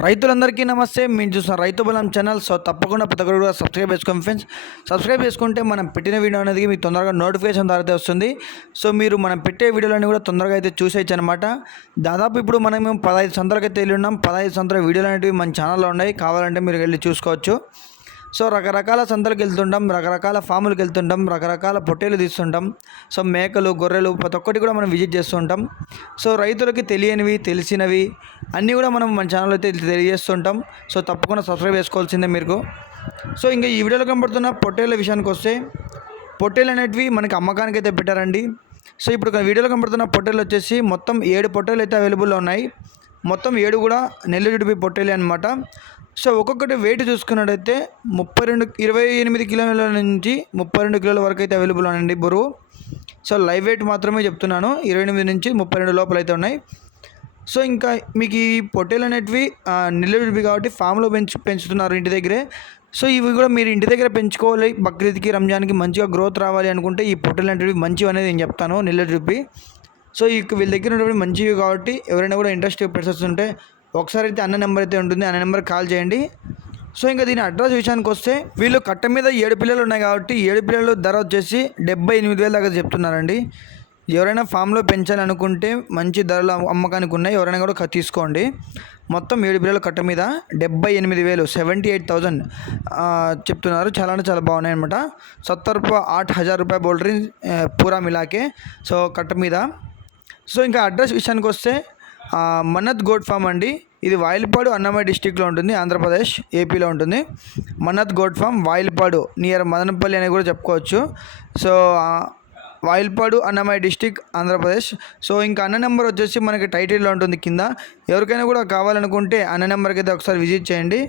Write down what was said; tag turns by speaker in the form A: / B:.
A: రైతులందరికీ నమస్తే. మీరు చూసిన రైతు బలం ఛానల్. సో తప్పకుండా ప్రతి ఒక్కరు కూడా సబ్స్క్రైబ్ చేసుకోండి ఫ్రెండ్స్ సబ్స్క్రైబ్ చేసుకుంటే మనం పెట్టిన వీడియో అనేది మీకు తొందరగా నోటిఫికేషన్ ద్వారా వస్తుంది. సో మీరు మనం పెట్టే వీడియోలన్నీ కూడా తొందరగా అయితే చూసేయచ్చు అనమాట దాదాపు ఇప్పుడు మనం పదహైదు సంతలకు అయితే వెళ్ళి ఉన్నాం. పదహైదు సంతల వీడియోలు అనేవి మన ఛానల్లో ఉన్నాయి. కావాలంటే మీరు వెళ్ళి చూసుకోవచ్చు. సో రకరకాల సంతలకు వెళ్తుంటాం రకరకాల ఫాములకు వెళ్తుంటాం రకరకాల పొట్టేలు తీస్తుంటాం. సో మేకలు గొర్రెలు ప్రతి ఒక్కటి కూడా మనం విజిట్ చేస్తుంటాం సో రైతులకి తెలియనివి తెలిసినవి అన్నీ కూడా మనం మన ఛానల్ అయితే తెలియజేస్తుంటాం. సో తప్పకుండా సబ్స్క్రైబ్ చేసుకోవాల్సిందే మీరు సో ఇంకా ఈ వీడియోలో కనబడుతున్న పొట్టేళ్ళ విషయానికి వస్తే పొట్టేలు అనేటివి మనకి అమ్మకానికి అయితే పెట్టారండి. సో ఇప్పుడు వీడియోలో కనబడుతున్న పొట్టేలు వచ్చేసి మొత్తం ఏడు పొట్టేలు అయితే అవైలబుల్లో ఉన్నాయి. మొత్తం ఏడు కూడా నెల్లూరు పొట్టేలు అనమాట సో ఒక్కొక్కటి వెయిట్ చూసుకున్నట్టయితే ముప్పై రెండు ఇరవై ఎనిమిది కిలోమీటర్ల నుంచి ముప్పై రెండు కిలోల వరకు అయితే అవైలబుల్ అండి బరువు సో లైవ్ వెయిట్ మాత్రమే చెప్తున్నాను. ఇరవై ఎనిమిది నుంచి ముప్పై రెండు లోపల అయితే ఉన్నాయి. సో ఇంకా మీకు ఈ పొట్టేలు అనేటివి ఆ, కాబట్టి ఫామ్లో పెంచు పెంచుతున్నారు ఇంటి దగ్గరే. సో ఇవి కూడా మీరు ఇంటి దగ్గర పెంచుకోవాలి. బక్రీద్కి రంజాన్కి మంచిగా గ్రోత్ రావాలి అనుకుంటే ఈ పొట్టేలు అనేటివి మంచివి అనేది నేను చెప్తాను నెల్లూరు సో ఇక వీళ్ళ దగ్గర ఉన్నటువంటి మంచివి కాబట్టి ఎవరైనా కూడా ఇంట్రెస్ట్ ప్రెసెస్ ఉంటే ఒకసారి అయితే అన్న నెంబర్ అయితే ఉంటుంది అన్న నెంబర్ కాల్ చేయండి. సో ఇంకా దీని అడ్రస్ విషయానికి వస్తే వీళ్ళు కట్ట మీద ఏడు పిల్లలు ఉన్నాయి కాబట్టి ఏడు పిల్లలు ధర వచ్చేసి డెబ్బై ఎనిమిది వేల దాకా చెప్తున్నారండి. ఎవరైనా ఫామ్లో పెంచాలనుకుంటే మంచి ధరలు అమ్మకానికి ఉన్నాయి ఎవరైనా కూడా తీసుకోండి. మొత్తం ఏడు పిల్లలు కట్ట మీద డెబ్బై ఎనిమిది వేలు సెవెంటీ ఎయిట్ థౌజండ్ చెప్తున్నారు. చాలా అంటే చాలా బాగున్నాయి అనమాట సత్తర్ రూపాయ ఆठ హజార్ రూపాయ బోల్డ్రీ పూరా మిలాకే. సో కట్ట మీద. సో ఇంకా అడ్రస్ విషయానికి వస్తే మన్నత్ గోడ్ ఫామ్ అండి. ఇది వాయిల్పాడు అన్నమయ్య డిస్టిక్లో ఉంటుంది ఆంధ్రప్రదేశ్ ఏపీలో ఉంటుంది. Mannat goat farm Vayalpadu near Madanapalle అని కూడా చెప్పుకోవచ్చు. So Vayalpadu Annamayya district Andhra Pradesh. So ఇంకా అన్న నెంబర్ వచ్చేసి మనకి టైటిల్లో ఉంటుంది కింద. ఎవరికైనా కూడా కావాలనుకుంటే అన్న నెంబర్కి అయితే ఒకసారి విజిట్ చేయండి.